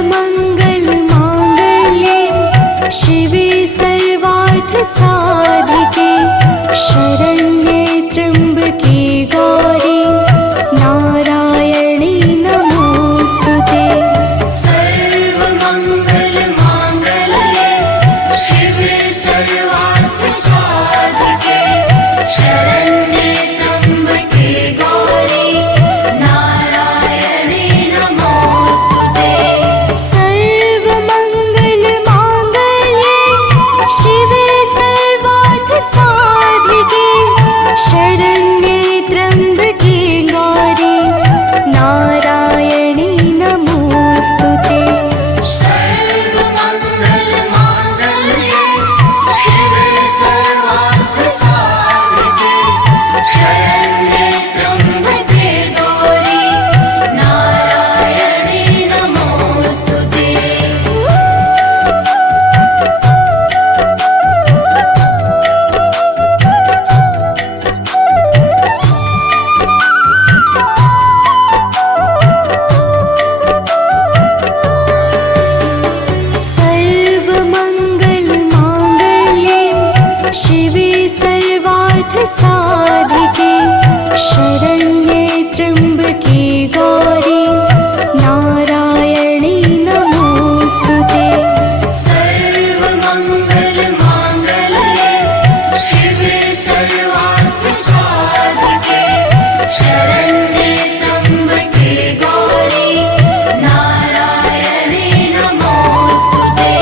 सर्वमङ्गलमाङ्गल्ये शिवे सर्वार्थसाधिके शरण्ये त्र्यम्बके गौरी नारायणी नमोऽस्तुते। सर्वमङ्गलमाङ्गल्ये शिवे सर्वार्थसाधिके शरण्ये त्र्यम्बके गौरी नारायणी नमोऽस्तुते। सर्वमङ्गलमाङ्गल्ये शिवे सर्वार्थसाधिके शरण्ये त्र्यम्बके गौरी नारायणी नमोऽस्तुते। सर्वमङ्गलमाङ्गल्ये शिवे सर्वार्थसाधिके शरण्ये त्र्यम्बके गौरी नारायणी नमोऽस्तुते। सर्वमङ्गलमाङ्गल्ये शिवे सर्वार्थसाधिके शरण्ये त्र्यम्बके गौरी नारायणी नमोऽस्तुते। सर्वमङ्गलमाङ्गल्ये शिवे सर्वार्थसाधिके शरण्ये त्र्यम्बके गौरी नारायणी नमोऽस्तुते।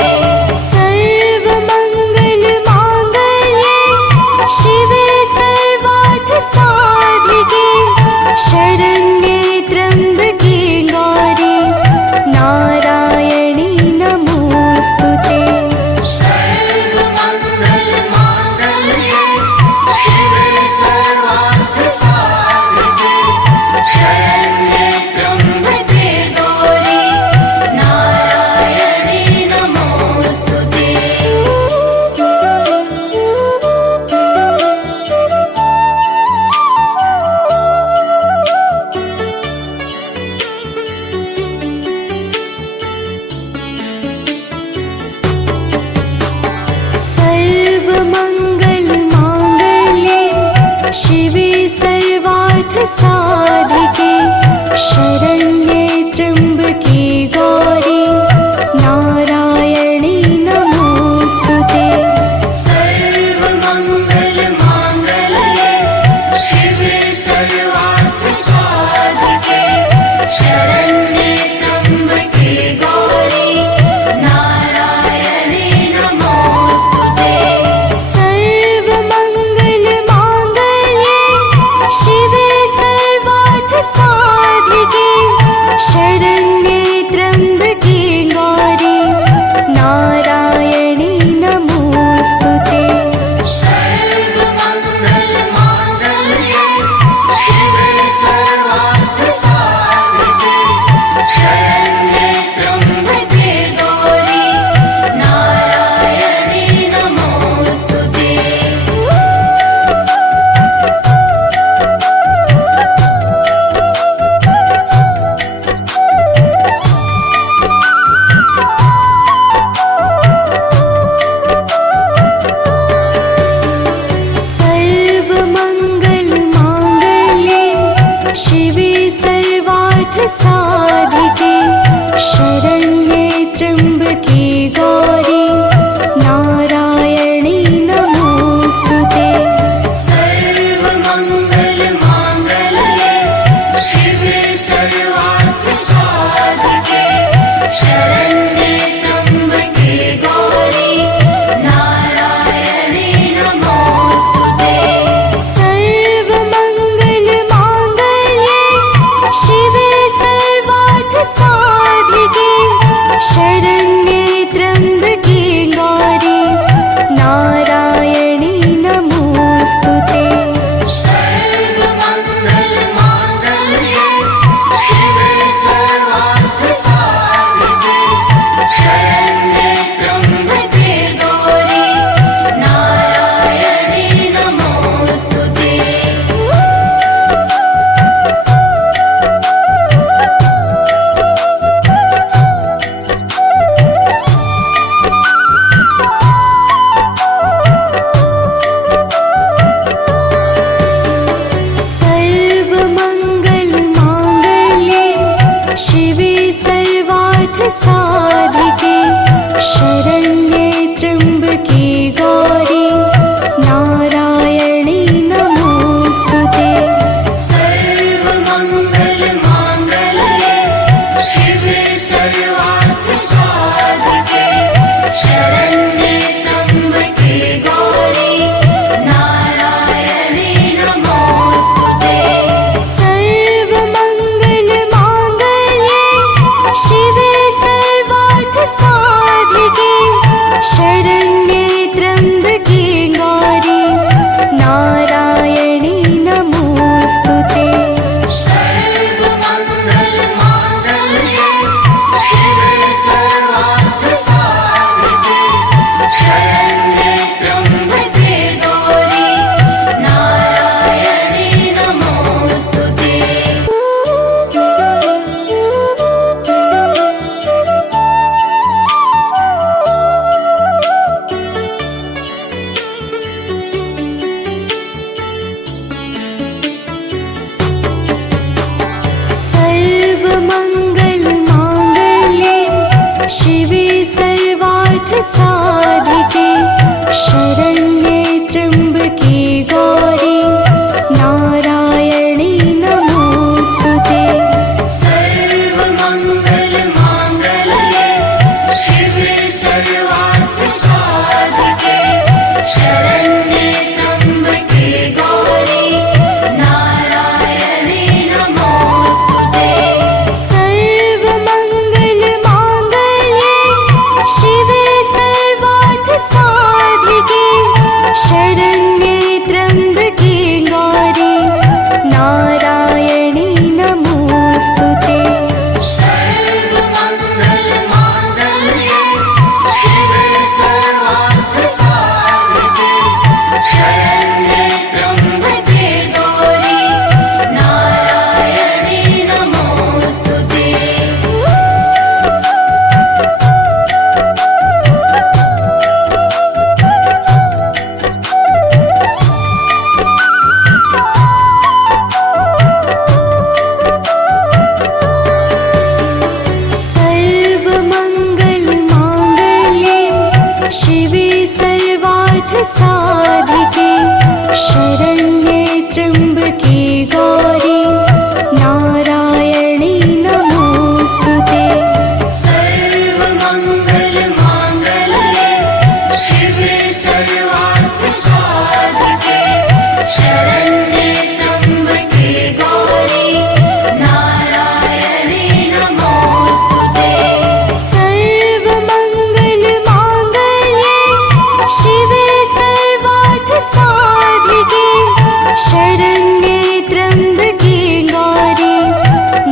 सर्वमङ्गलमाङ्गल्ये शिवे सर्वार्थसाधिके शरण्ये त्र्यम्बके गौरी नारायणी नमोऽस्तुते। सर्वमङ्गलमाङ्गल्ये शिवे सर्वार्थसाधिके शरण्ये त्र्यम्बके गौरी नारायणी नमोऽस्तुते। सर्वमङ्गलमाङ्गल्ये शिवे सर्वार्थसाधिके शरण्ये त्र्यम्बके गौरी नारायणी नमोऽस्तुते। सर्वमङ्गलमाङ्गल्ये शिवे सर्वार्थसाधिके शरण्ये त्र्यम्बके गौरी नारायणी नमोऽस्तुते। सर्वमङ्गलमाङ्गल्ये शिवे सर्वार्थसाधिके शरण्ये त्र्यम्बके गौरी नारायणी नमोऽस्तुते। सर्वमङ्गलमाङ्गल्ये शिवे सर्वार्थसाधिके शरण्ये त्र्यम्बके गौरी नारायणी नमोऽस्तुते। सर्वमङ्गलमाङ्गल्ये शिवे सर्वार्थसाधिके शरण्ये त्र्यम्बके गौरी नारायणी नमोऽस्तुते। सर्वमङ्गलमाङ्गल्ये शिवे सर्वार्थसाधिके शरण्ये त्र्यम्बके गौरी नारायणी नमोऽस्तुते। सर्वमङ्गलमाङ्गल्ये शिवे सर्वार्थसाधिके शरण्ये त्र्यम्बके गौरी नारायणी नमोऽस्तुते। सर्वमङ्गलमाङ्गल्ये शिवे सर्वार्थसाधिके शरण्ये त्र्यम्बके गौरी नारायणी नमोऽस्तुते। साधिके शरण्ये त्र्यम्बके गौरी नारायणी नमोस्तुते। सर्वमङ्गलमाङ्गल्ये शिवे सर्वार्थसाधिके शरण्ये त्र्यम्बके गौरी नारायणी नमोस्तुते। सर्वमङ्गलमाङ्गल्ये शिवे सर्वार्थसाधिके शरण्ये त्र्यम्बके गौरी नारायणी नमोस्तुते। सर्वमङ्गलमाङ्गल्ये शिवे सर्वार्थसाधिके शरण्ये त्र्यम्बके गौरी नारायणी नमोस्तुते। सर्वमङ्गलमाङ्गल्ये शिवे सर्वार्थसाधिके शरण्ये त्र्यम्बके गौरी नारायणी नमोस्तुते। सर्वमङ्गलमाङ्गल्ये शिवे सर्वार्थसाधिके शरण्ये त्र्यम्बके गौरी नारायणी नमोस्तुते। सर्वमङ्गलमाङ्गल्ये शिवे सर्वार्थसाधिके शरण्ये त्र्यम्बके गौरी नारायणी नमोस्तुते। सर्वमङ्गलमाङ्गल्ये शिवे सर्वार्थसाधिके शरण्ये त्र्यम्बके गौरी नारायणी नमोस्तुते। सर्वमङ्गलमाङ्गल्ये शिवे सर्वार्थसाधिके शरण्ये त्र्यम्बके गौरी नारायणी नमोस्तुते। सर्वमङ्गलमाङ्गल्ये शिवे सर्वार्थसाधिके शरण्ये त्र्यम्बके गौरी नारायणी नमोस्तुते। सर्वमङ्गलमाङ्गल्ये शिवे सर्वार्थसाधिके शरण्ये त्र्यम्बके गौरी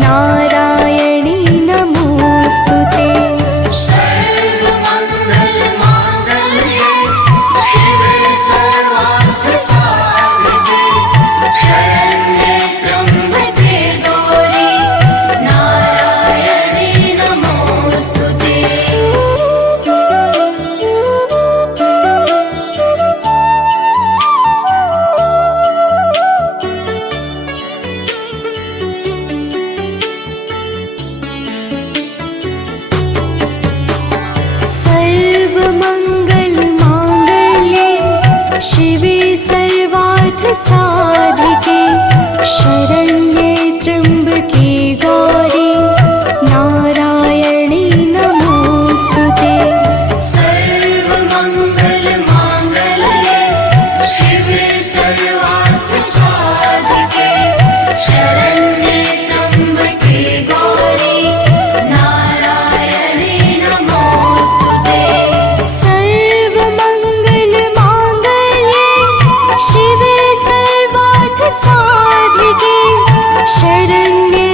नारायणी नमोस्तुते। सर्वमङ्गलमाङ्गल्ये शिवे सर्वार्थसाधिके शरण्ये त्र्यम्बके गौरी नारायणी नमोस्तुते। सर्वमङ्गलमाङ्गल्ये शिवे सर्वार्थसाधिके शरण्ये त्र्यम्बके गौरी नारायणी नमोस्तुते। सर्वमङ्गलमाङ्गल्ये शिवे सर्वार्थसाधिके शरण्ये त्र्यम्बके गौरी नारायणी नमोस्तुते। सर्वमङ्गलमाङ्गल्ये शिवे सर्वार्थसाधिके शरण्ये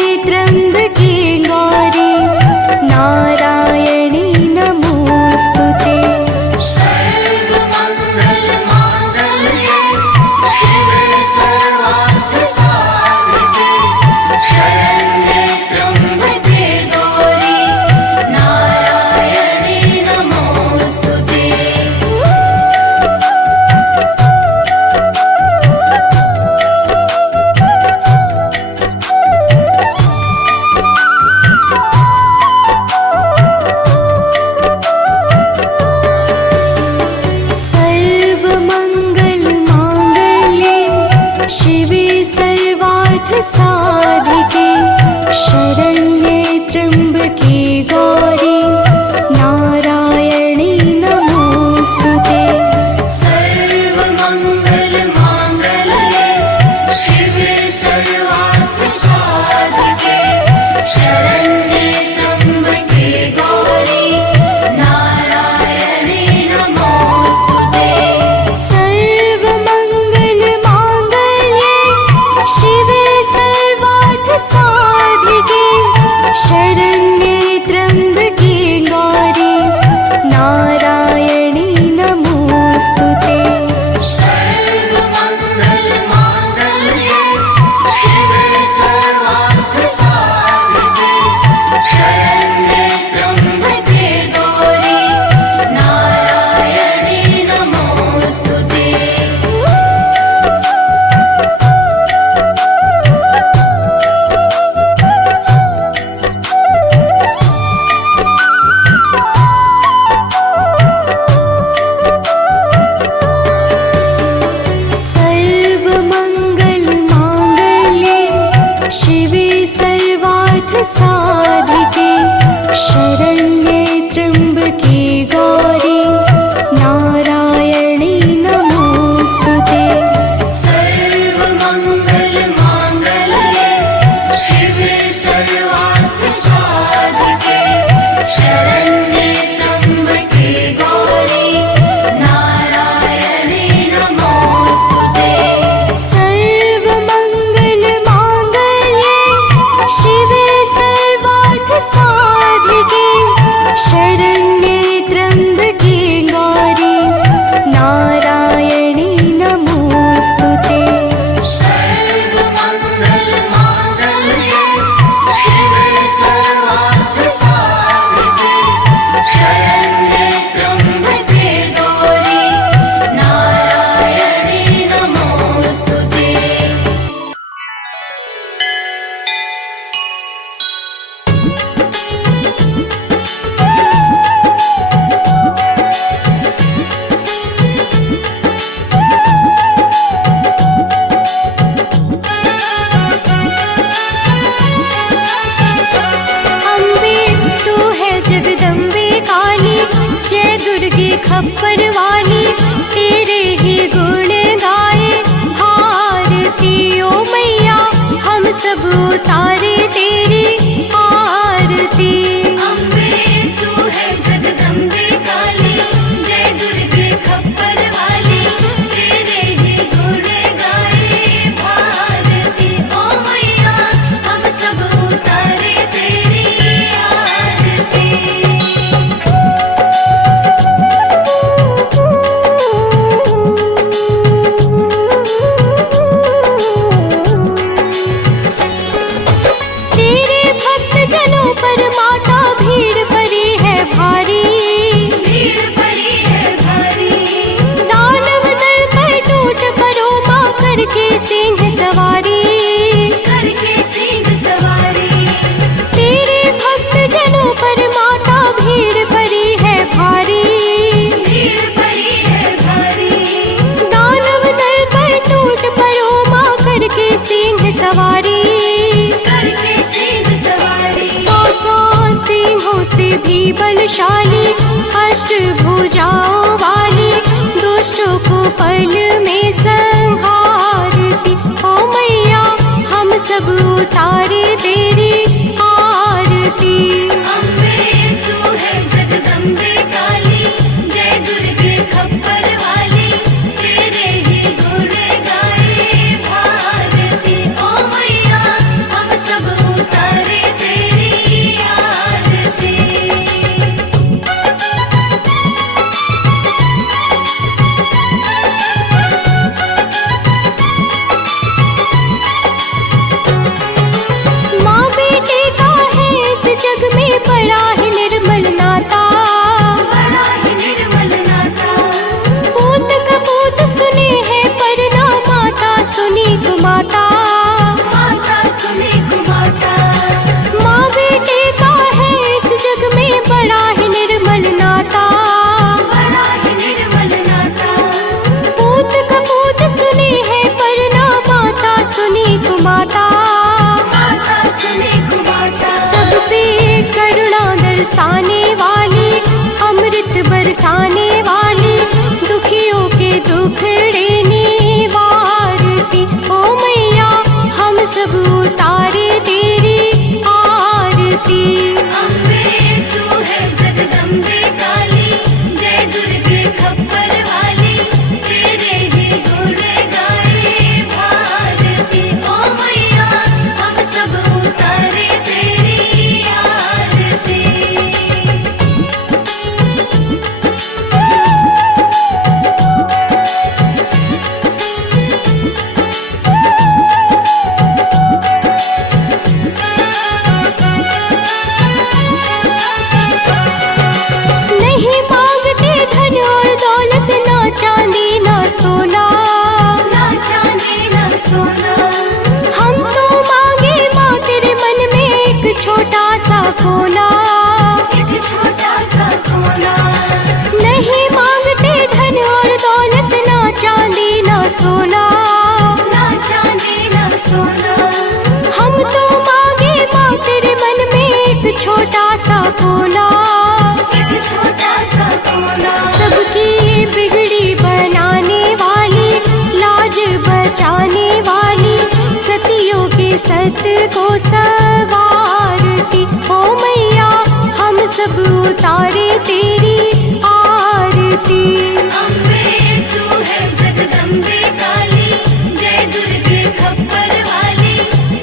शरण्ये त्र्यम्बके गौरी नारायणी नमोऽस्तुते। सर्वमङ्गलमाङ्गल्ये शिवे सर्वार्थसाधिके शरण्ये त्र्यम्बके गौरी नारायणी नमोऽस्तुते। सर्वमङ्गलमाङ्गल्ये शिवे सर्वार्थसाधिके शरण्ये त्र्यम्बके गौरी नारायणी नमोऽस्तुते। सर्वमङ्गलमाङ्गल्ये शिवे सर्वार्थसाधिके शरण्ये त्र्यम्बके गौरी नारायणी नमोऽस्तुते। सर्वमङ्गलमाङ्गल्ये शिवे सर्वार्थसाधिके शरण्ये त्र्यम्बके गौरी नारायणी नमोऽस्तुते। सर्वमङ्गलमाङ्गल्ये शिवे सर्वार्थसाधिके शरण्ये त्र्यम्बके गौरी नारायणी नमोऽस्तुते। अम्बे तू है जगदम्बे काली, जय दुर्गे खप्पर वाली, तेरे ही गुण गाए भारती ओ मैया, हम सब उतारे तेरी आरती। अम्बे तू है जगदम्बे काली, जय दुर्गे खप्पर वाली, तेरे ही गुण गाए भारती ओ मैया, हम सब उतारे तेरी आरती। तेरे भक्त जनों पर माता भीड़ पड़ी है भारी, भीड़ पड़ी है भारी, दानव दल पर टूट पड़ो माँ करके सिंह सवारी। करके सिंह सवारी। तेरे भक्त जनों पर माता भीड़ पड़ी है भारी, भीड़ पड़ी है भारी, दानव दल पर टूट पड़ो माँ करके सिंह सवारी। करके सिंह सवारी। सौ सौ सिंहों से भी बलशाली, अष्ट भुजाओं वाली, दुष्टों को पल में संहारती ओ मैया, हम सब उतारे तेरी आरती। अम्बे तू है जगदम्बे काली, जय दुर्गे खप्पर वाली, तेरे ही गुण गाए भारती ओ मैया, हम सब उतारे तेरी आरती। माँ बेटे का है इस जग में बड़ा ही निर्मल नाता, बड़ा ही निर्मल नाता, पूत कपूत सुने हैं पर ना माता सुनी को माता। माता सुनी कुमाता। माँ बेटे का है इस जग में बड़ा ही निर्मल नाता, बड़ा ही निर्मल नाता, पूत कपूत सुने हैं पर ना माता सुनी को माता। माता सुनी कुमाता। सब पे करुणा दर्शाने वाली, अमृत बरसाने वाली, दुखियों के दुखड़े निवारती ओ मैया, हम सब उतारे तेरी आरती। अम्बे तू है जगदम्बे काली, जय दुर्गे खप्पर वाली, तेरे ही गुण गाए भारती ओ मैया, हम सब उतारे तेरी छोटा सा कोना, एक छोटा सा कोना। नहीं मांगते धन और दौलत, ना चांदी ना सोना, ना चांदी ना सोना। हम तो मांगे माँ तेरे मन में एक छोटा सा कोना, एक छोटा सा कोना। सबकी बिगड़ी बनाने वाली, लाज बचाने वाली, सतियों के सत को सवारती, ओ मैया हम सब उतारे तेरी आरती। अम्बे तू है जगदम्बे काली, जय दुर्गे खप्पर वाली,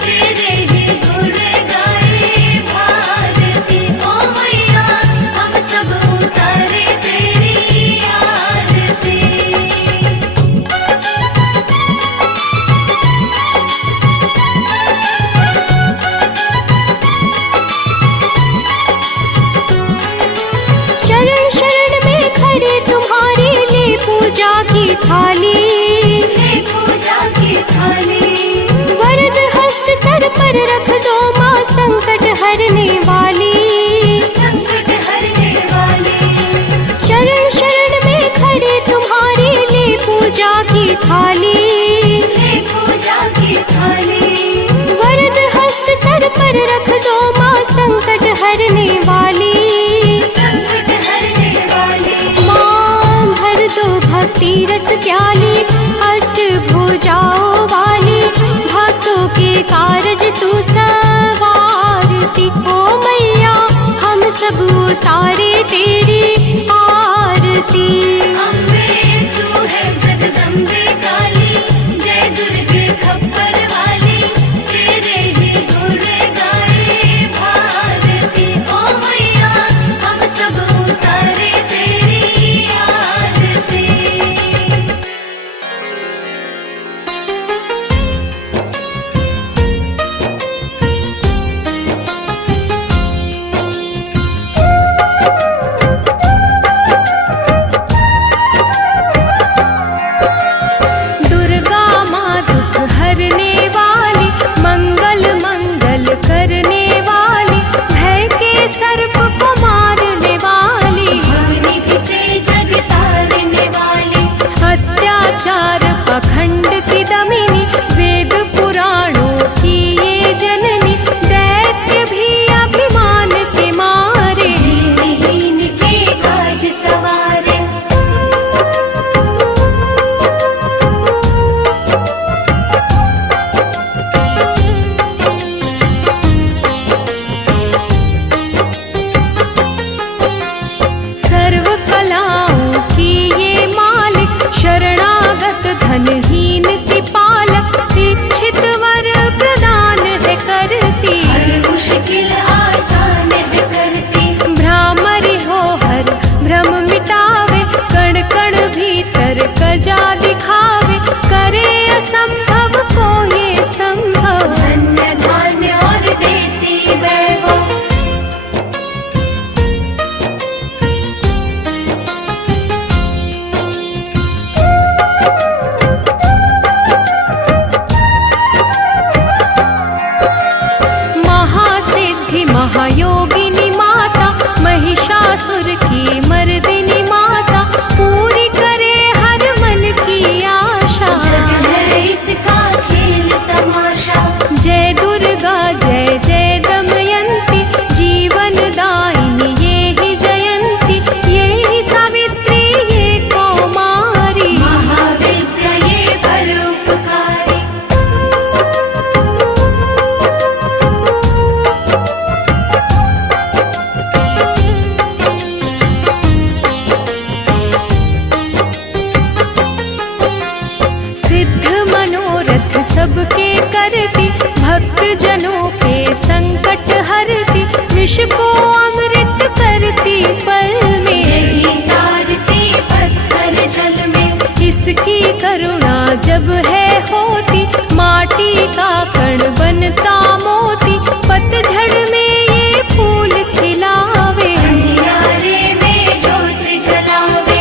तेरे ही गुण गाए भारती। ओ मैया हम सब उतारे तेरी आरती। चरण शरण में खड़े तुम्हारे, ले पूजा की थाली, ले पूजा की थाली। वरद हस्त सर पर रख दो माँ, संकट हरने वाली, संकट हरने वाली। चरण शरण में खड़े तुम्हारे, ले पूजा की थाली, ले पूजा की थाली। वरद हस्त सर पर रख दो माँ, संकट हरने वाली, संकट हरने वाली। माँ भर दो भक्ति रस प्याली, अष्ट भुजाओं वाली, भक्तों के कारज तू सवारती, ओ मैया हम सब उतारे तेरी आरती। अम्बे तू है जगदम्बे काली, जय दुर्गे खप्पर वाली, तेरे ही गुण गाए भारती। ओ मैया हम सब उतारे तेरी आरती। दुर्गा माँ दुख हरने वाली, मंगल मंगल करने वाली, भय के सर्प को मारने वाली, भवनीति से जग तारने वाली, अत्याचार पाखंड की दमिनी, वेद पुराणों की ये जननी, दैत्य भी अभिमान के मारे, दीनहीन के काज सवारे। सर्व कलाओं की ये मालिक, शरणागत धनहीन की पालक, इच्छित वर प्रदान है करती, हर मुश्किल आसान है करती। भ्रामरी हो हर भ्रम मिटावे, कण कण भीतर कजा दिखावे, करे असंभव को ये संभव, धन्य धान्य और देती वैभव। महासिद्धि महायोगिनी माता, महिषासुर की मर्दिनी माता, पूरी करे हर मन की आशा। जग है इसका खेल तमाशा। जय दुर्गा जय जय दमयंती, जीवन दायिनी ये ही जयंती, ये ही सावित्री ये कौमारी, महाविद्या ये परोपकारी। सिद्ध मनोरथ सबके करती, भक्त जनों के संकट हरती, विष को अमृत करती पल में, यही तारती पत्थर जल में। इसकी करुणा जब है होती, माटी का कण बनता मोती, पतझड़ में ये फूल खिलावे, अंधियारे में ज्योत जलावे।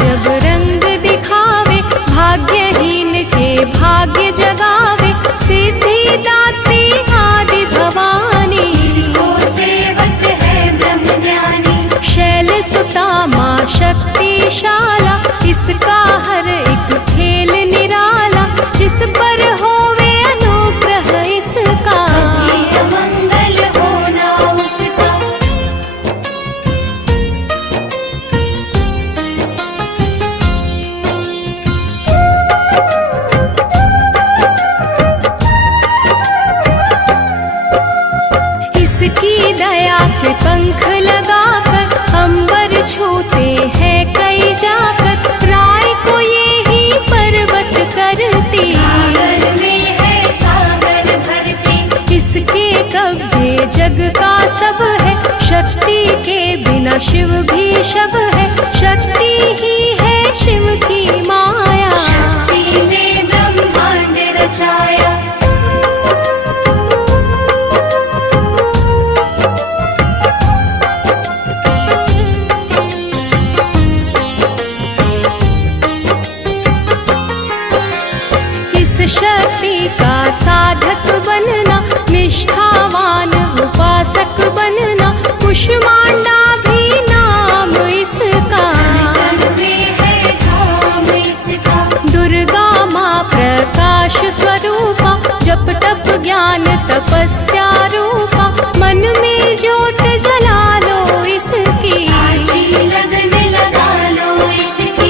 जब रंग दिखावे, भाग्यहीन के भाग्य जगावे, सिद्धिदात्री आदि भवानी। इसको सेवक है ब्रह्म ज्ञानी, शैल सुता माँ शक्तिशाला, इसका हर एक खेल निराला, जिस पर होवे अनुग्रह इसका, ये मंगल होना उसका। इसकी दया के पंख लगाकर अंबर छूते हैं कई जाकर, राय को ये ही पर्वत करती, सागर में है सागर भरती। इसके कब्जे जग का सब है, शक्ति के बिना शिव भी शव है, शक्ति ही है शिव की माया। शक्ति ने ब्रह्मांड रचाया, इस शक्ति का साधक बनना, निष्ठावान उपासक बनना, कुष्मांडा भी नाम इसका। तन में है धाम इसका, दुर्गा माँ प्रकाश स्वरूपा, जप तप ज्ञान तपस्या रूपा, मन में ज्योत जला लो इसकी। साची लगन लगा लो इसकी।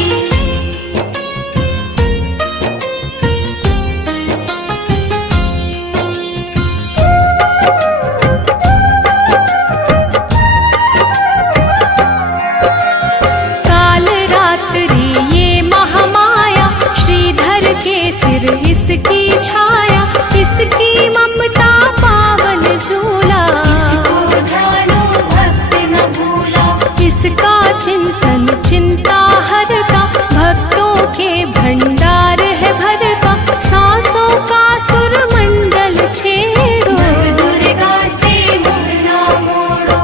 काल रात्रि ये महामाया, श्रीधर के सिर इसकी छाया, इसकी ममता पावन झूला, इसको ध्यानो भक्त न भूला, इसका चिंतन चिंता हरता, भक्तों के भंडार है भरता, सांसों का सुर मंडल छेड़ो, नव दुर्गा से मुख ना मोड़ो।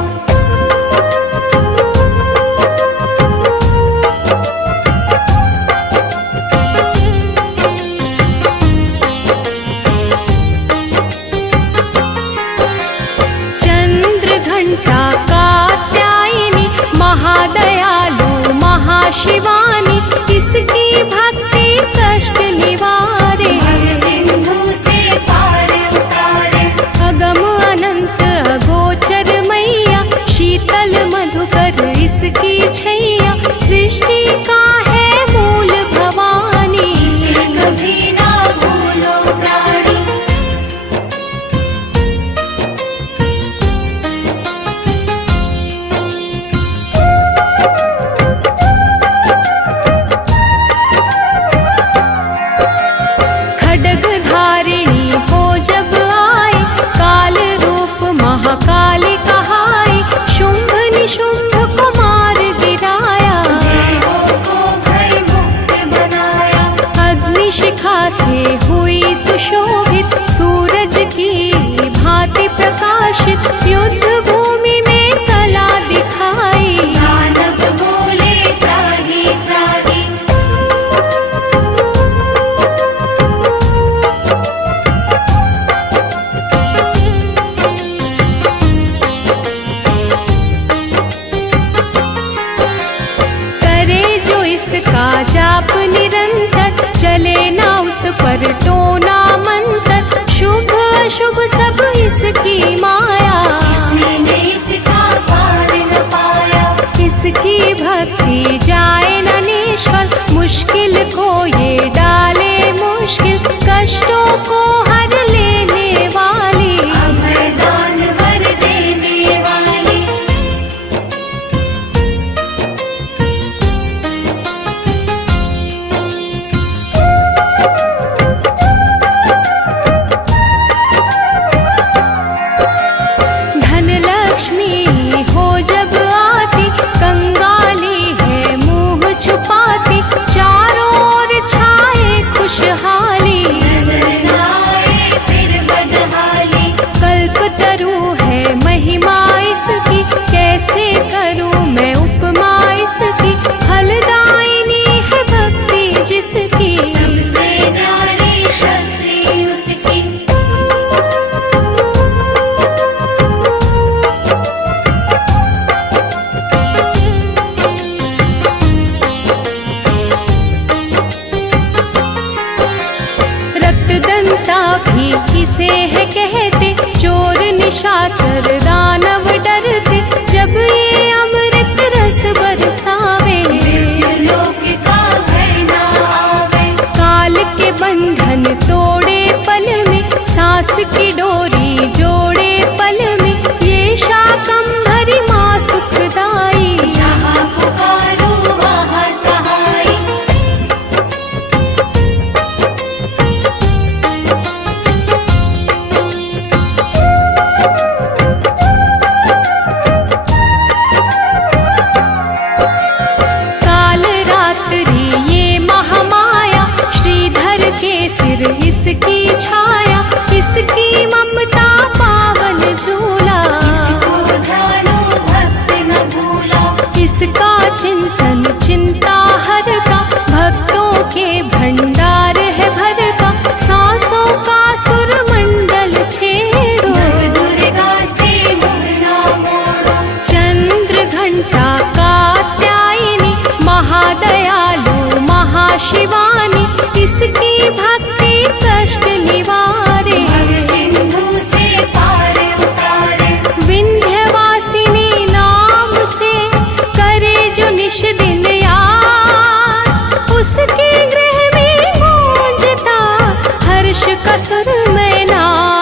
चंद्र घंटा कात्यायनी, महादयालु महाशिवानी, इसकी भक्ति कष्ट निवारे, भव सिंधु से पार उतारे, अगम अनंत अगोचर मैया, शीतल मधुकर इसकी छैया, सृष्टि का है मूल भवानी। इसे कभी ना भूलो प्राणी। खड्ग धारिणी हो जब आए, काल रूप महाकाली कहाई, शुंभ निशुंभ को मार गिराया, देवों को भय मुक्त बनाया, अग्निशिखा से हुई सुशोभित, सूरज की भांति प्रकाशित, युद्ध भूमि में कला दिखाई। दानव बोले त्राहि त्राहि। करे जो इसका जाप निरंतर, चले ना उस पर टोना मंतर, शुभ अशुभ सब इसकी माया। इसे शिवानी इसकी भक्ति कष्ट निवारे। भव सिंधु से पार उतारे। विंध्यवासिनी नाम से करे जो निश दिन याद, उसके गृह में गूंजता हर्ष का सुरमय नाद।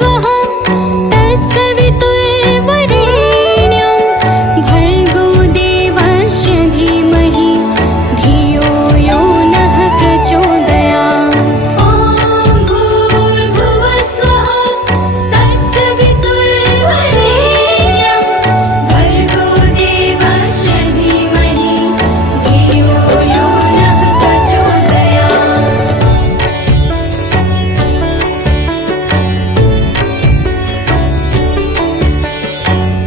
भुवस्वः तत्सवितुर्वरेण्यं भर्गो देवस्य धीमहि धियो यो नः प्रचोदयात्। ॐ भूर्भुवस्वः तत्सवितुर्वरेण्यं भर्गो देवस्य धीमहि धियो यो नः प्रचोदयात्।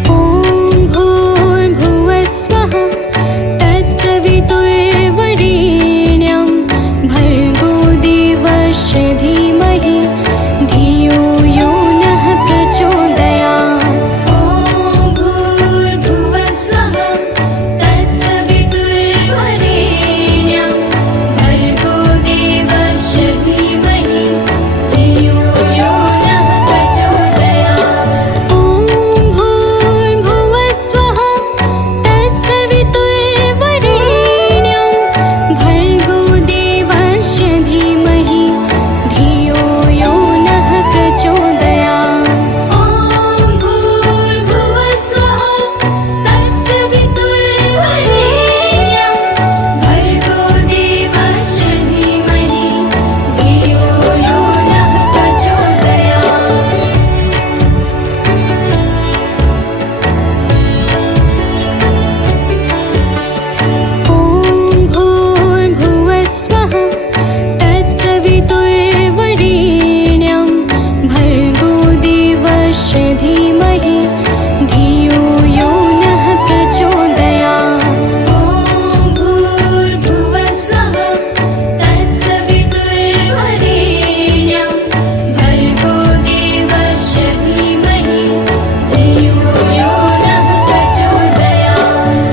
ॐ भूर्भुवस्वः तत्सवितुर्वरेण्यं भर्गो देवस्य धीमहि धियो यो नः प्रचोदयात्। ॐ भूर्भुवस्वः तत्सवितुर्वरेण्यं भर्गो देवस्य धीमहि धियो यो नः प्रचोदयात्। ॐ भूर्भुवस्वः तत्सवितुर्वरेण्यं भर्गो देवस्य धीमहि धियो यो नः प्रचोदयात्। ॐ भूर्भुवस्वः तत्सवितुर्वरेण्यं भर्गो देवस्य धीमहि धियो यो नः प्रचोदयात्। ॐ भूर्भुवस्वः तत्सवितुर्वरेण्यं भर्गो देवस्य धीमहि धियो यो नः प्रचोदयात्। ॐ भूर्भुवस्वः तत्सवितुर्वरेण्यं भर्गो देवस्य धीमहि धियो यो नः प्रचोदयात्। ॐ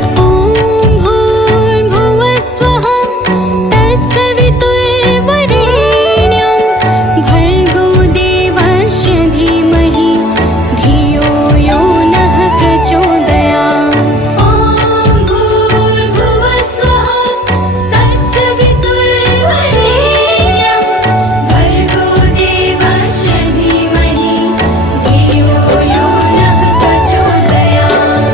भूर्भुवस्वः तत्सवितुर्वरेण्यं भर्गो देवस्य धीमहि धियो यो नः प्रचोदयात्। ॐ भूर्भुवस्वः तत्सवितुर्वरेण्यं भर्गो देवस्य धीमहि धियो यो नः प्रचोदयात्।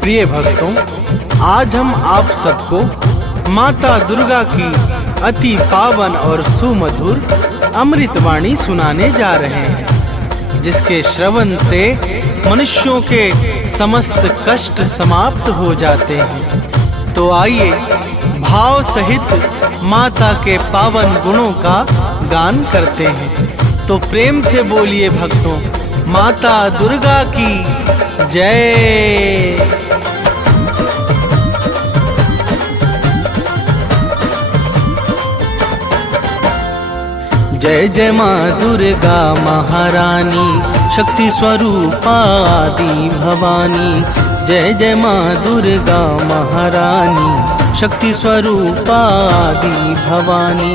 प्रिय भक्तों, आज हम आप सबको माता दुर्गा की अति पावन और सुमधुर अमृतवाणी सुनाने जा रहे हैं, जिसके श्रवण से मनुष्यों के समस्त कष्ट समाप्त हो जाते हैं। तो आइए भाव सहित माता के पावन गुणों का गान करते हैं। तो प्रेम से बोलिए भक्तों, माता दुर्गा की जय। जय जय माँ दुर्गा महारानी, शक्ति स्वरूपा आदि भवानी। जय जय माँ दुर्गा महारानी, शक्ति स्वरूपा आदि भवानी।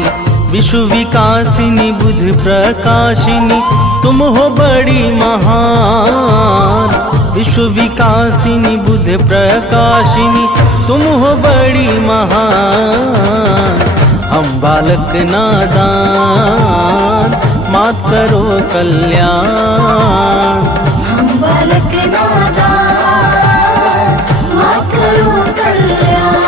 विश्व विकासिनी बुद्ध प्रकाशिनी, तुम हो बड़ी महान। विश्व विकासिनी बुद्ध प्रकाशिनी, तुम हो बड़ी महान। हम बालक नादान, मात करो कल्याण। हम बालक नादान, मात करो कल्याण।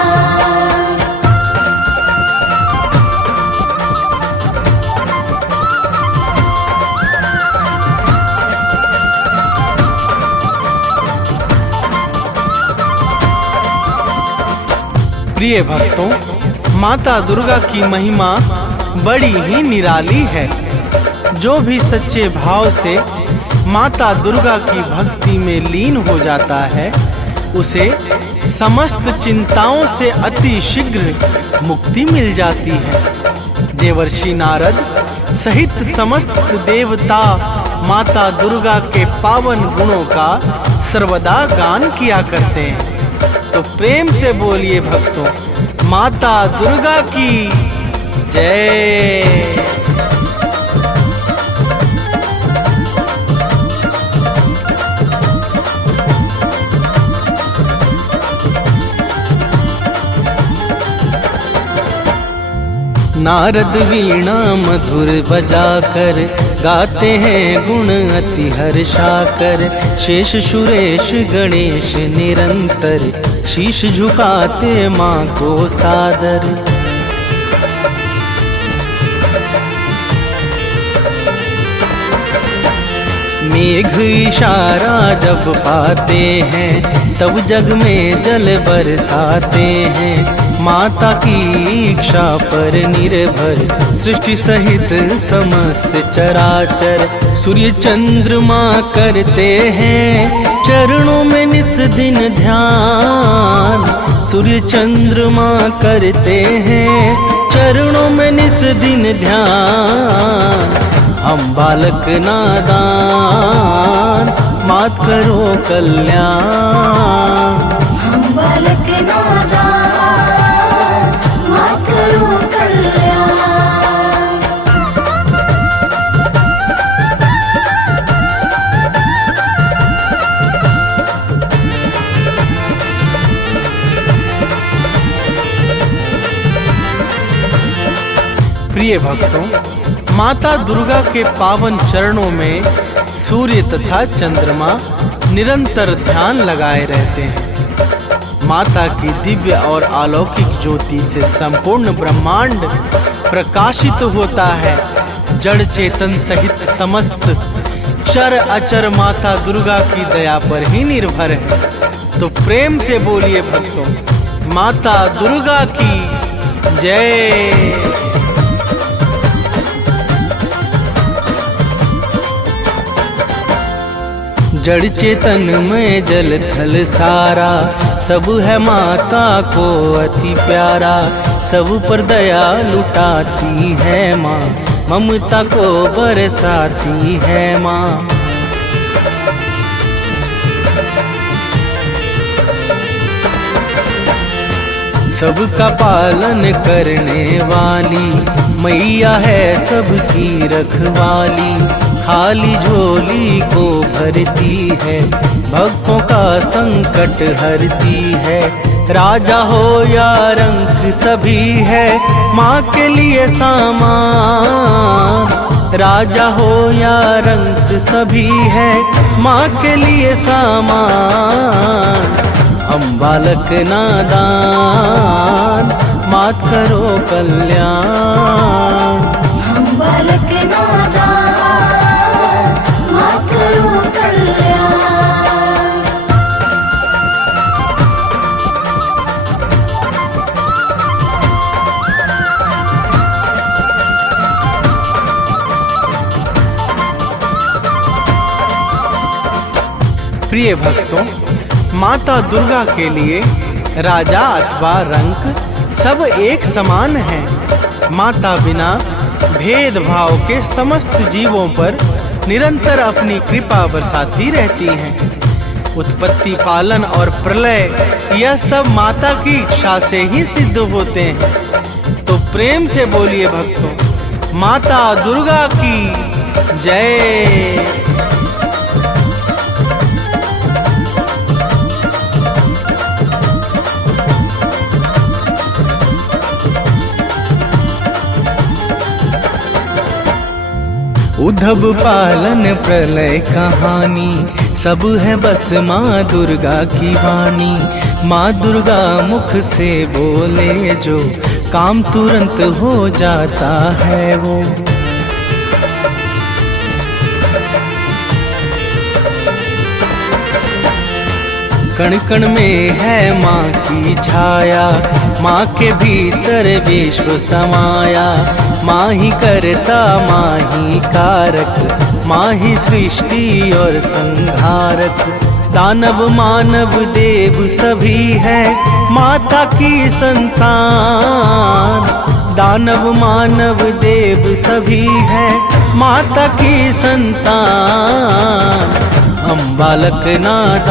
प्रिय भक्तों, माता दुर्गा की महिमा बड़ी ही निराली है। जो भी सच्चे भाव से माता दुर्गा की भक्ति में लीन हो जाता है, उसे समस्त चिंताओं से अति शीघ्र मुक्ति मिल जाती है। देवर्षि नारद सहित समस्त देवता माता दुर्गा के पावन गुणों का सर्वदा गान किया करते हैं। तो प्रेम से बोलिए भक्तों, माता दुर्गा की जय। नारद वीणा मधुर बजाकर गाते हैं गुण अति हर्षाकर। शेष सुरेश गणेश निरंतर शीश झुकाते माँ को सादर। मेघ इशारा जब पाते हैं तब जग में जल बरसाते हैं। माता की इच्छा पर निर्भर सृष्टि सहित समस्त चराचर। सूर्य चंद्रमा करते हैं चरणों में निस दिन ध्यान। सूर्य चंद्रमा करते हैं चरणों में निस दिन ध्यान। हम बालक नादान मात करो कल्याण। हम बालक नादान मात करो कल्याण। प्रिय भक्तों, माता दुर्गा के पावन चरणों में सूर्य तथा चंद्रमा निरंतर ध्यान लगाए रहते हैं। माता की दिव्य और अलौकिक ज्योति से संपूर्ण ब्रह्मांड प्रकाशित होता है। जड़ चेतन सहित समस्त चर अचर माता दुर्गा की दया पर ही निर्भर है। तो प्रेम से बोलिए भक्तों, माता दुर्गा की जय। जड़ चेतन में जल थल सारा सब है माता को अति प्यारा। सब पर दया लुटाती है माँ, ममता को बरसाती है माँ। सबका पालन करने वाली मैया है सबकी रखवाली। खाली झोली को भरती है भक्तों का संकट हरती है। राजा हो या रंक सभी है माँ के लिए सामान। राजा हो या रंक सभी है माँ के लिए सामान। हम बालक नादान मात करो कल्याण। हम बालक नादान मात करो कल्याण। प्रिय भक्तों, माता दुर्गा के लिए राजा अथवा रंक सब एक समान है। माता बिना भेदभाव के समस्त जीवों पर निरंतर अपनी कृपा बरसाती रहती हैं। उत्पत्ति, पालन और प्रलय यह सब माता की इच्छा से ही सिद्ध होते हैं। तो प्रेम से बोलिए भक्तों, माता दुर्गा की जय। उद्धव पालन प्रलय कहानी सब है बस माँ दुर्गा की वाणी। माँ दुर्गा मुख से बोले जो काम तुरंत हो जाता है वो। कण कण में है माँ की छाया। माँ के भीतर विश्व समाया। माँ ही करता माँ ही कारक। माँ ही सृष्टि और संहारक। दानव मानव देव सभी है माता की संतान। दानव मानव देव सभी है माता की संतान। हम बालक नादान,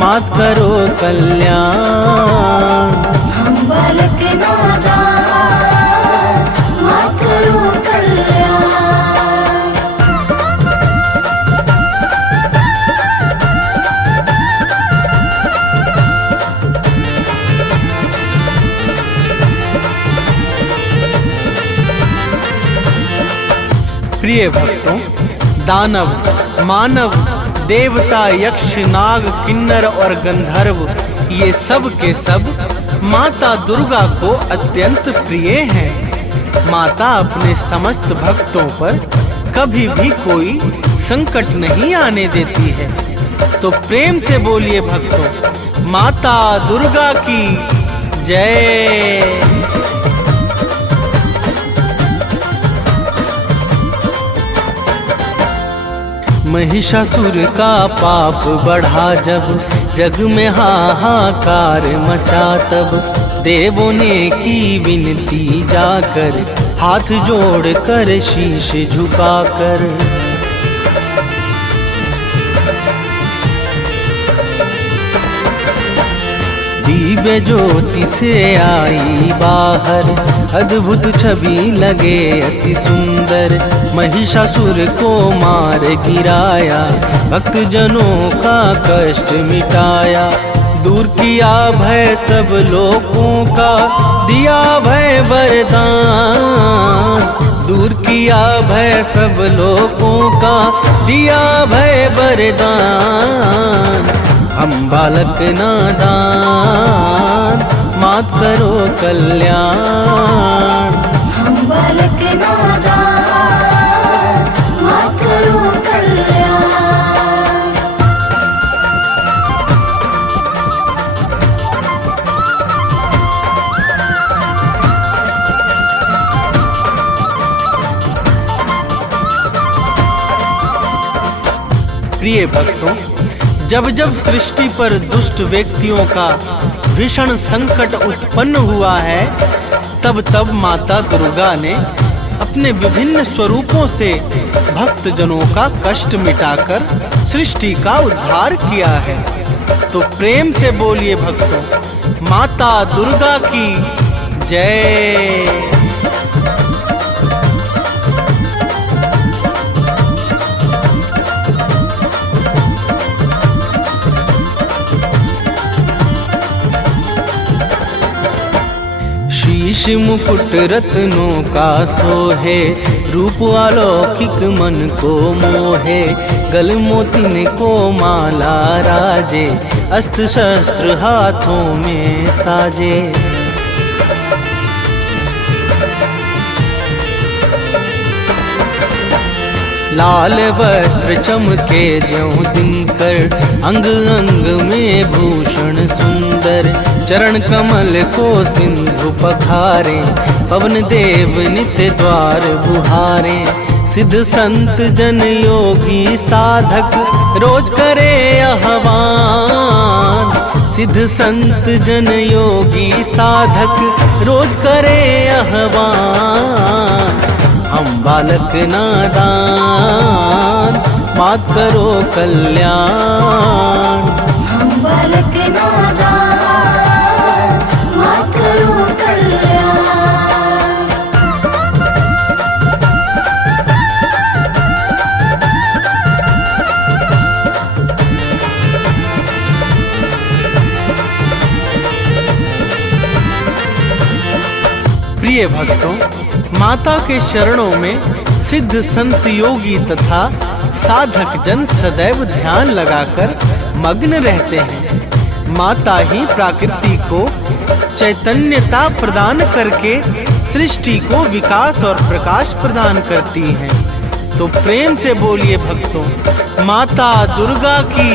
मात करो कल्याण। हम बालक नादान, मात करो कल्याण। प्रिय भक्तों, दानव, मानव, देवता, यक्ष, नाग, किन्नर और गंधर्व, ये सब के सब माता दुर्गा को अत्यंत प्रिय हैं। माता अपने समस्त भक्तों पर कभी भी कोई संकट नहीं आने देती है। तो प्रेम से बोलिए भक्तों, माता दुर्गा की जय। महिषासुर का पाप बढ़ा जब, जग में हाहाकार मचा तब, देवों ने की विनती जाकर, हाथ जोड़कर शीश झुकाकर। दिव्य ज्योति से आई बाहर, अद्भुत छवि लगे अति सुंदर। महिषासुर को मार गिराया, भक्त जनों का कष्ट मिटाया। दूर किया भय सब लोगों का, दिया भय वरदान। दूर किया भय सब लोगों का, दिया भय वरदान। हम बालक नादान, मात करो कल्याण। हम बालक नादान, मात करो कल्याण। प्रिय भक्तों, जब जब सृष्टि पर दुष्ट व्यक्तियों का भीषण संकट उत्पन्न हुआ है, तब तब माता दुर्गा ने अपने विभिन्न स्वरूपों से भक्त जनों का कष्ट मिटाकर सृष्टि का उद्धार किया है। तो प्रेम से बोलिए भक्तों, माता दुर्गा की जय। शीश मुकुट रत्नों का सोहे, रूप अलौकिक मन को मोहे। गल मोतिन को माला राजे, अस्त्र शस्त्र हाथों में साजे। लाल वस्त्र चमके ज्यों दिनकर, अंग अंग में भूषण सुंदर। चरण कमल को सिंधु पखारे, पवन देव नित्य द्वार बुहारे। सिद्ध संत जन योगी साधक, रोज करे आह्वान। सिद्ध संत जन योगी साधक, रोज करे आह्वान। हम बालक नादान, मात करो कल्याण। हम बालक नादान, मात करो कल्याण। प्रिय भक्तों, माता के चरणों में सिद्ध संत योगी तथा साधक जन सदैव ध्यान लगाकर मग्न रहते हैं। माता ही प्रकृति को चैतन्यता प्रदान करके सृष्टि को विकास और प्रकाश प्रदान करती हैं। तो प्रेम से बोलिए भक्तों, माता दुर्गा की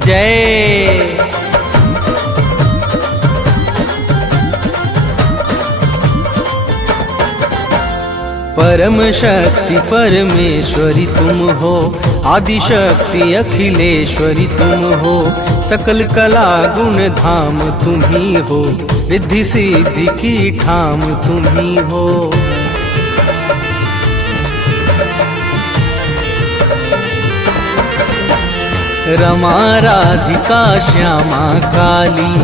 जय। परम शक्ति परमेश्वरी तुम हो, आदि शक्ति अखिलेश्वरी तुम हो। सकल कला गुण धाम तुम ही हो, रिद्धि सिद्धि की ठाम तुम ही हो। रमा राधिका श्यामा काली,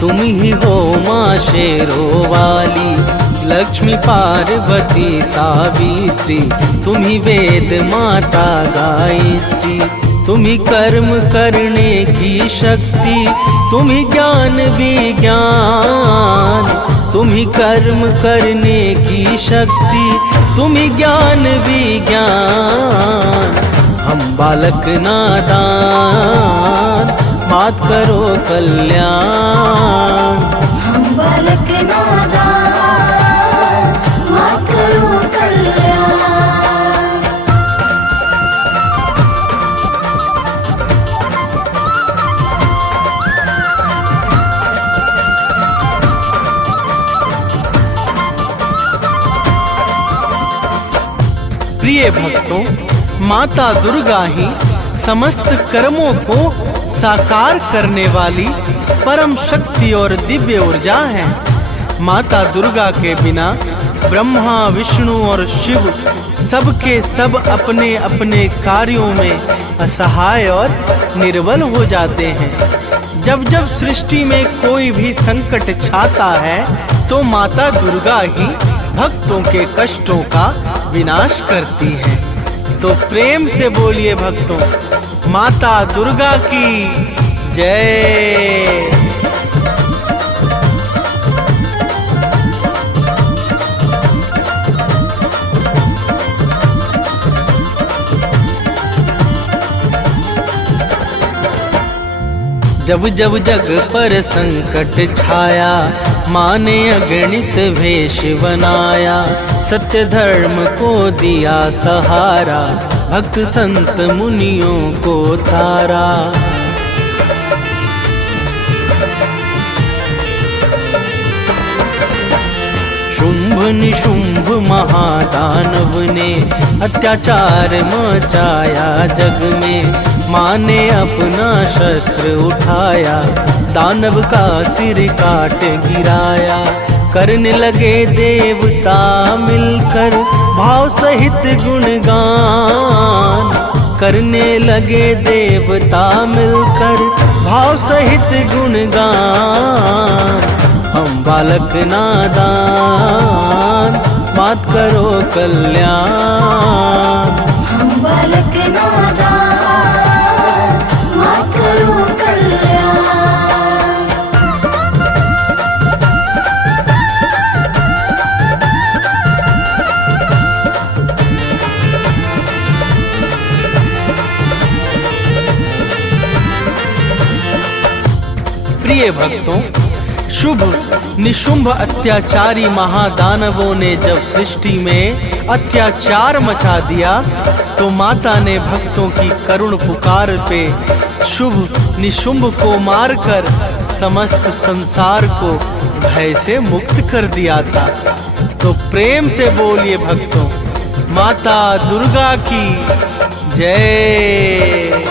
तुम ही हो माँ शेरो वाली। लक्ष्मी पार्वती सावित्री, तुम ही वेद माता गायत्री। तुम ही कर्म करने की शक्ति, तुम ही ज्ञान विज्ञान। तुम ही कर्म करने की शक्ति, तुम ही ज्ञान विज्ञान। हम बालक नादान, मात करो कल्याण। हम बालक नादान, मात करो कल्याण। प्रिय भक्तों, माता दुर्गा ही समस्त कर्मों को साकार करने वाली परम शक्ति और दिव्य ऊर्जा है। माता दुर्गा के बिना ब्रह्मा विष्णु और शिव सबके सब अपने अपने कार्यों में असहाय और निर्बल हो जाते हैं। जब जब सृष्टि में कोई भी संकट छाता है तो माता दुर्गा ही भक्तों के कष्टों का विनाश करती है। तो प्रेम से बोलिए भक्तों, माता दुर्गा की जय। जब जब जग पर संकट छाया, माँ ने अगणित वेश बनाया। सत्य धर्म को दिया सहारा, भक्त संत मुनियों को तारा। शुंभ निशुंभ महादानव ने अत्याचार मचाया जग में। माँ ने अपना शस्त्र उठाया, दानव का सिर काट गिराया। करने लगे देवता मिलकर भाव सहित गुणगान। करने लगे देवता मिलकर भाव सहित गुणगान। हम बालक नादान, मात करो कल्याण। हम बालक नादान, मात करो कल्याण। प्रिय भक्तों, शुभ निशुंभ अत्याचारी महादानवों ने जब सृष्टि में अत्याचार मचा दिया तो माता ने भक्तों की करुण पुकार पे शुभ निशुंभ को मारकर समस्त संसार को भय से मुक्त कर दिया था। तो प्रेम से बोलिए भक्तों, माता दुर्गा की जय।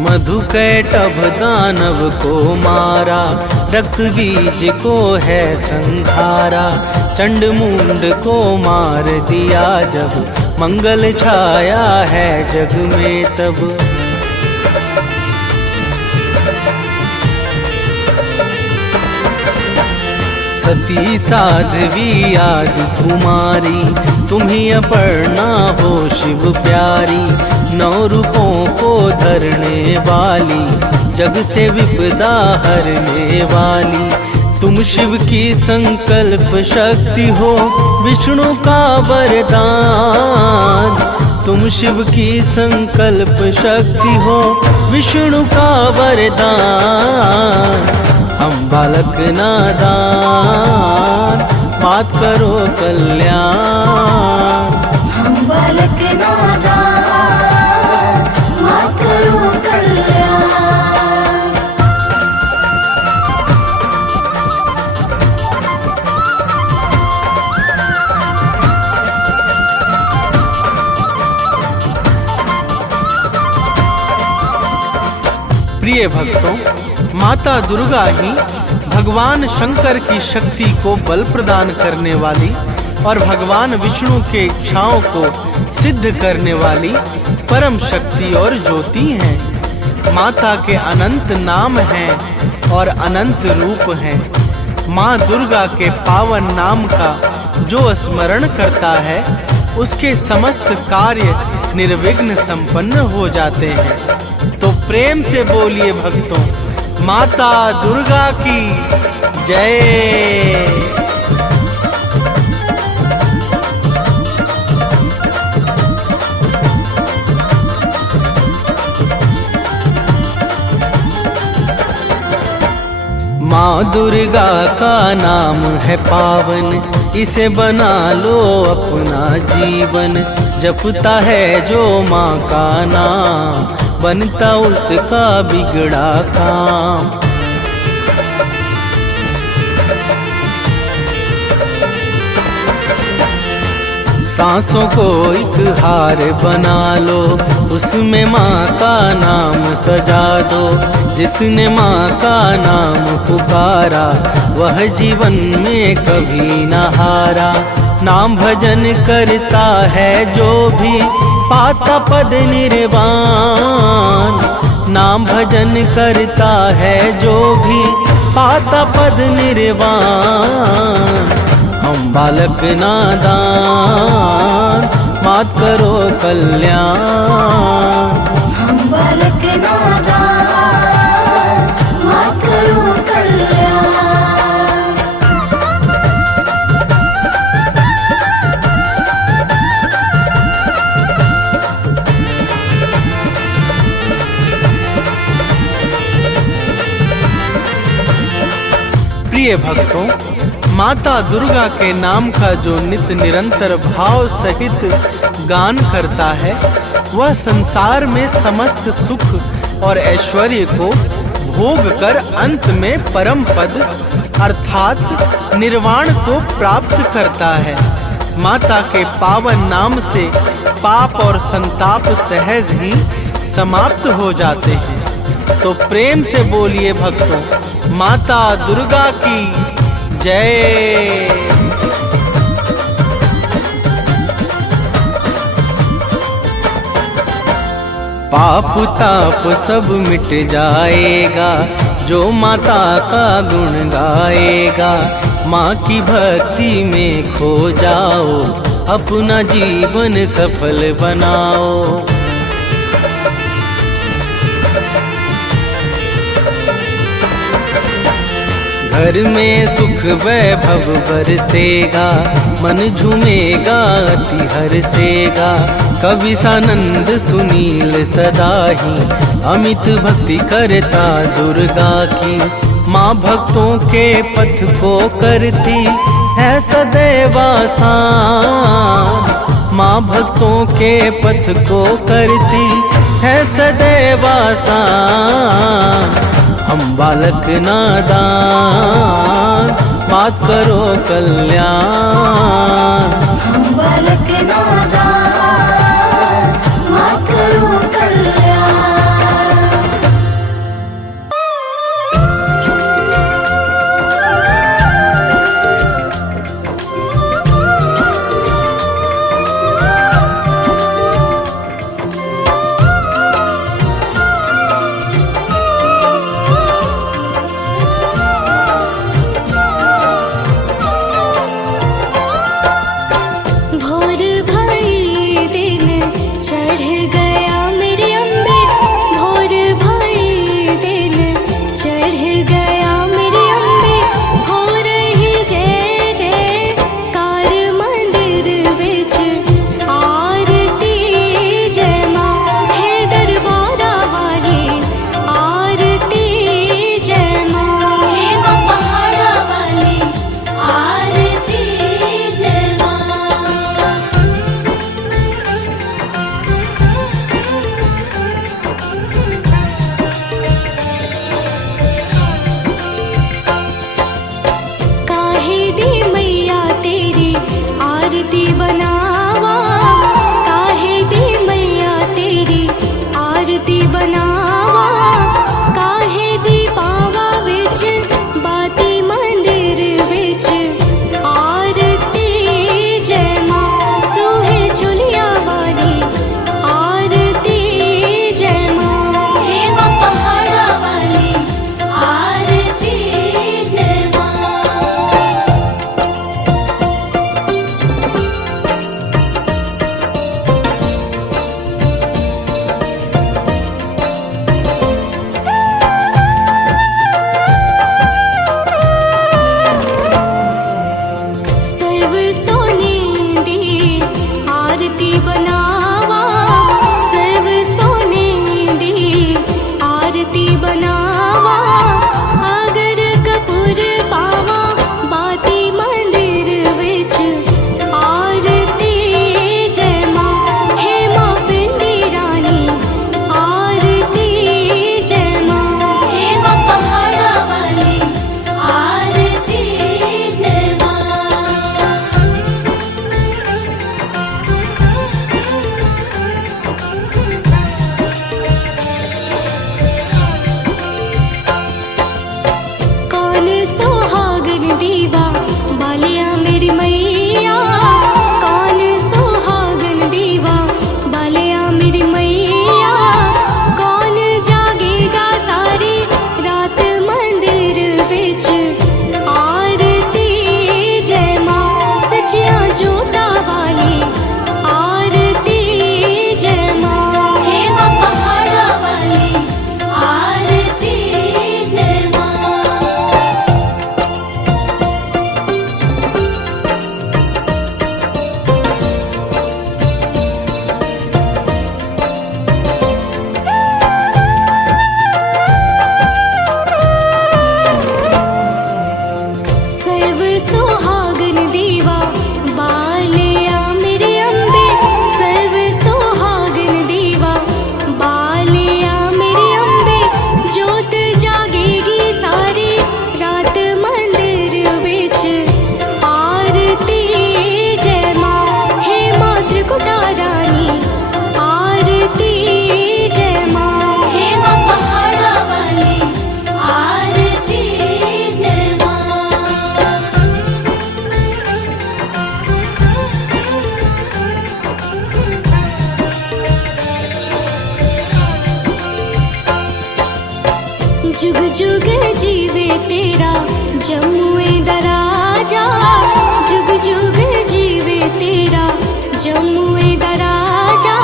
मधुकैटभ दानव को मारा, रक्त बीज को है संहारा। चंड मुंड को मार दिया जब, मंगल छाया है जग में तब। सती साध्वी आदि कुमारी, तुम्ही अपर्णा हो शिव प्यारी। 9 रूपों को धरने वाली, जग से विपदा हरने वाली। तुम शिव की संकल्प शक्ति हो, विष्णु का वरदान। तुम शिव की संकल्प शक्ति हो, विष्णु का वरदान। हम बालक नादान, मात करो कल्याण। हम बालक नादान, मात करो कल्याण। प्रिय भक्तों, माता दुर्गा ही भगवान शंकर की शक्ति को बल प्रदान करने वाली और भगवान विष्णु के इच्छाओं को सिद्ध करने वाली परम शक्ति और ज्योति हैं। माता के अनंत नाम हैं और अनंत रूप हैं। माँ दुर्गा के पावन नाम का जो स्मरण करता है उसके समस्त कार्य निर्विघ्न संपन्न हो जाते हैं। तो प्रेम से बोलिए भक्तों, माता दुर्गा की जय। माँ दुर्गा का नाम है पावन, इसे बना लो अपना जीवन। जपता है जो माँ का नाम, बनता उसका बिगड़ा काम। सांसों को एक हार बना लो, उसमें माँ का नाम सजा दो। जिसने माँ का नाम पुकारा, वह जीवन में कभी न हारा। नाम भजन करता है जो भी, पाता पद निर्वाण। नाम भजन करता है जो भी, पाता पद निर्वाण। हम बालक नादान, मात करो कल्याण। हम बालक नादान, मात करो कल्याण। प्रिय भक्तों, माता दुर्गा के नाम का जो नित निरंतर भाव सहित गान करता है, वह संसार में समस्त सुख और ऐश्वर्य को भोग कर अंत में परम पद अर्थात निर्वाण को प्राप्त करता है। माता के पावन नाम से पाप और संताप सहज ही समाप्त हो जाते हैं। तो प्रेम से बोलिए भक्तों, माता दुर्गा की जय। पाप ताप सब मिट जाएगा, जो माता का गुण गाएगा। माँ की भक्ति में खो जाओ, अपना जीवन सफल बनाओ। घर में सुख वैभव बरसेगा, मन झूमेगा अति हर्षेगा। कवि सानंद सुनील सदा ही, अमित भक्ति करता दुर्गा की। माँ भक्तों के पथ को करती है सदैव आसान। माँ भक्तों के पथ को करती है सदैव आसान। हम बालक नादान, मात करो कल्याण। हम बालक नादान, मात करो कल्याण। भोर जुग जुग जीवे तेरा जमुए दराजा, जुग जुग जीवे तेरा जमुए दराजा।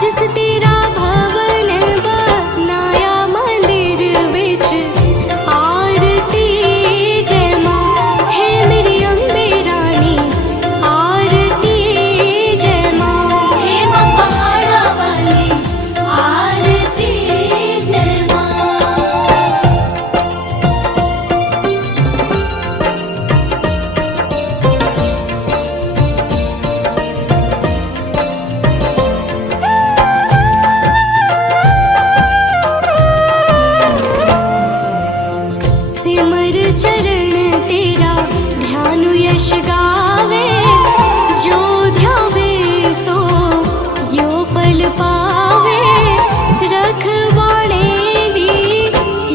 जिस तेरा भवन बनाया मंदिर विच आरती जय मां, है मेरी अम्बे रानी आरती जय मां। हे मां पहाड़ा वाली आरती जय मां। सिमर चरण तेरा ध्यान यश गावे, जो ध्यावे सो यो फल पावे। रखवाड़े दी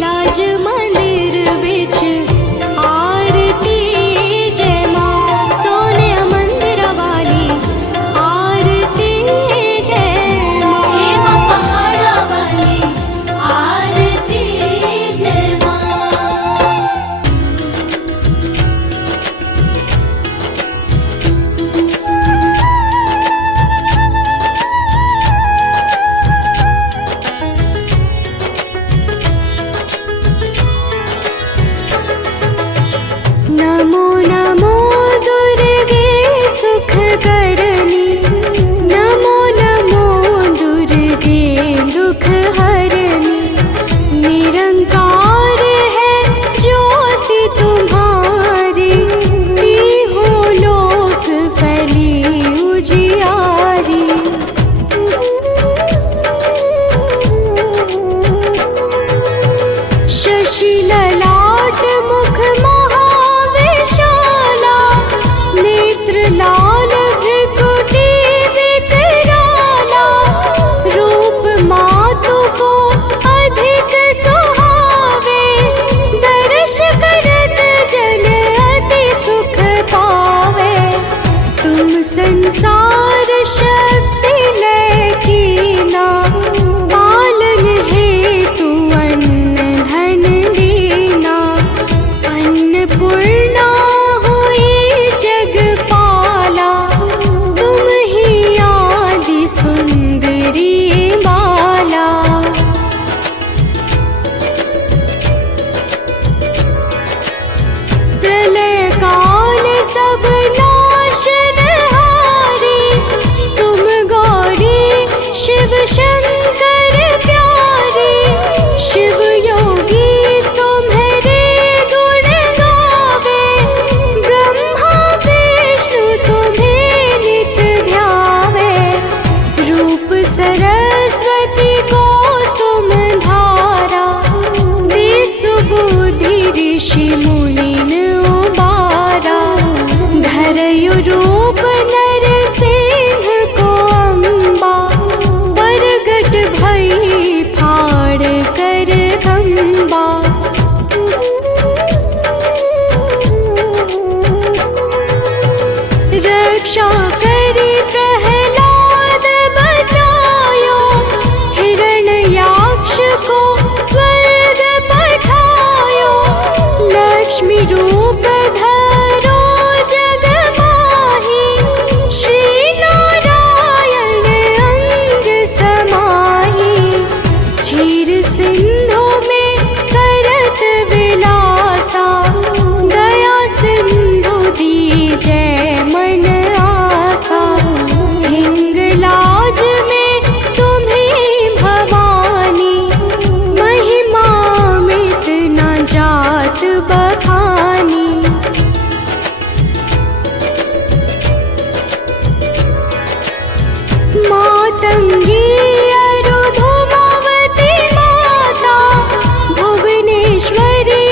लाज मंदिर विच आरती जय मां, सोने मंदिर वाली आरती जय मां। हे मां पहाड़ा वाली आरती जय मां। नमो नमो दुर्गे सुख करनी, नमो नमो दुर्गे दुख हरनी। निरंकार है ज्योति तुम्हारी, तीहों लोक फैली उजियारी। शशि ललाट मुख महाविशाला, नेत्र लाल भृकुटी विकराला। रूप मातु को अधिक सुहावे, दर्श करत जन अति सुख पावे। तुम संसार शक्ति लय कीना, पालन हेतु अन्न धन दीना। अन्नपूर्णा हुई जगपाला, तुम ही आदि सुंदरी बाला। प्रलय काल सब नाशनहारी, तुम गौरी शिव शंकर प्यारी। शिव योगी तुम्हारे गुण गावे, ब्रह्मा विष्णु तुम्हें नित ध्यावे। रूप सरस्वती को तुम धारा, विसुबुद्धि ऋषि मुनिन उबारा। धरयु रूप नरसिंह को अम्बा, प्रगट भई फाड़ कर खंबा। रक्षा करी प्रहलाद बचायो, हिरण्याक्ष को स्वर्ग पठायो। लक्ष्मी रूप धरो जग माही, श्री नारायण अंग समाही। क्षीर सिंधु में करत विलासा, दया सिंधु दीजै मन आसा। हिंगलाज में तुम्हीं भवानी, महिमा मित न जात बखानी। मातंगी अरुधुमावती माता, भुवनेश्वरी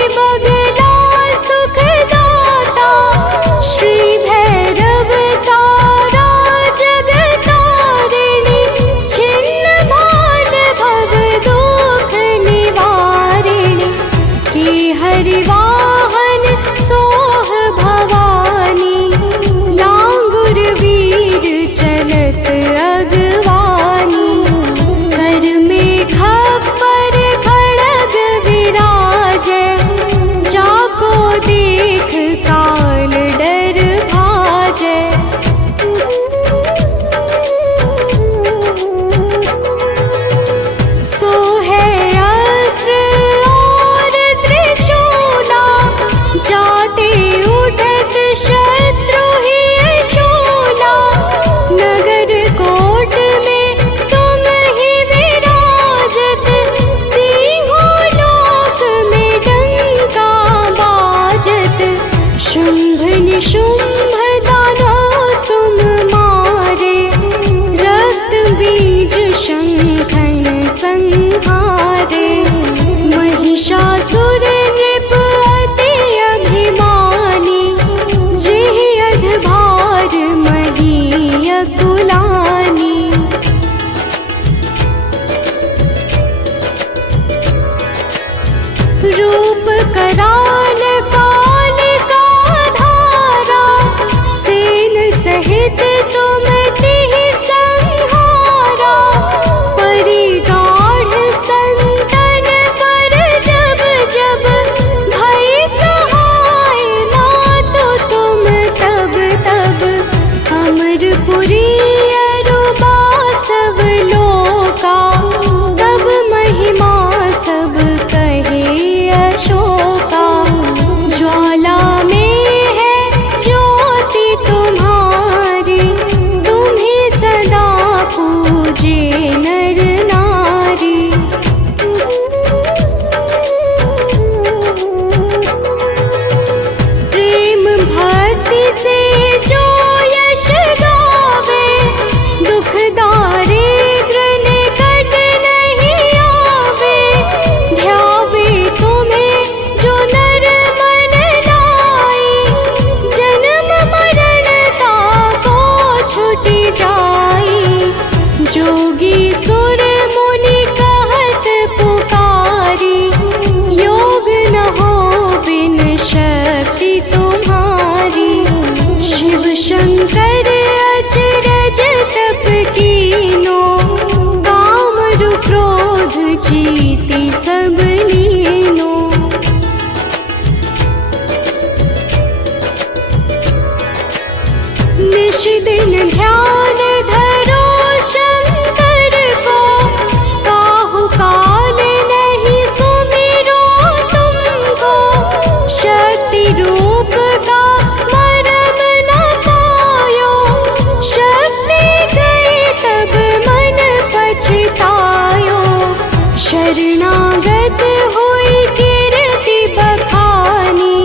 समागत होई कीर्ति बखानी।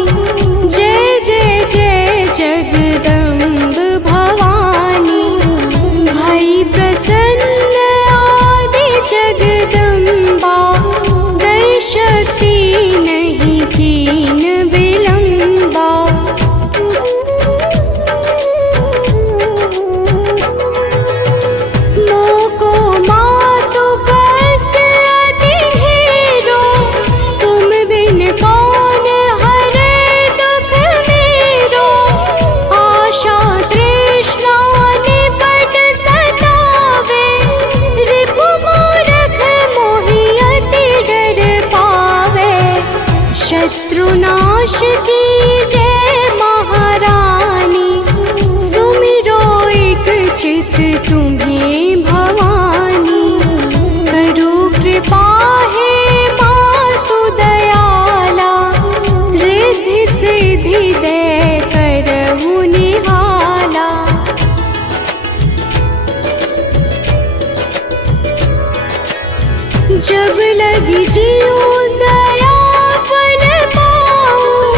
जय जय जय जगदम्ब भवानी। भई प्रसन्न आदि जगदम्बा, दई शक्ति नहीं कीन विलम्बा। मोको मातु कष्ट अति ढेरो, तुम बिन कौन हरे दुख मेरो। आशा तृष्णा निपट सतावे, रिपु मूरख मोहि अति डर पावे। शत्रुनाश की जय महारानी, सुमिरो एक चित तुम्हें भवानी। करो कृपा हे मातु दयाला, रिद्धि सिद्धि दे करहु निहाला। जब लगी जीव दया फल पाऊं,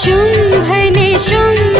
शुंभ निशुंभ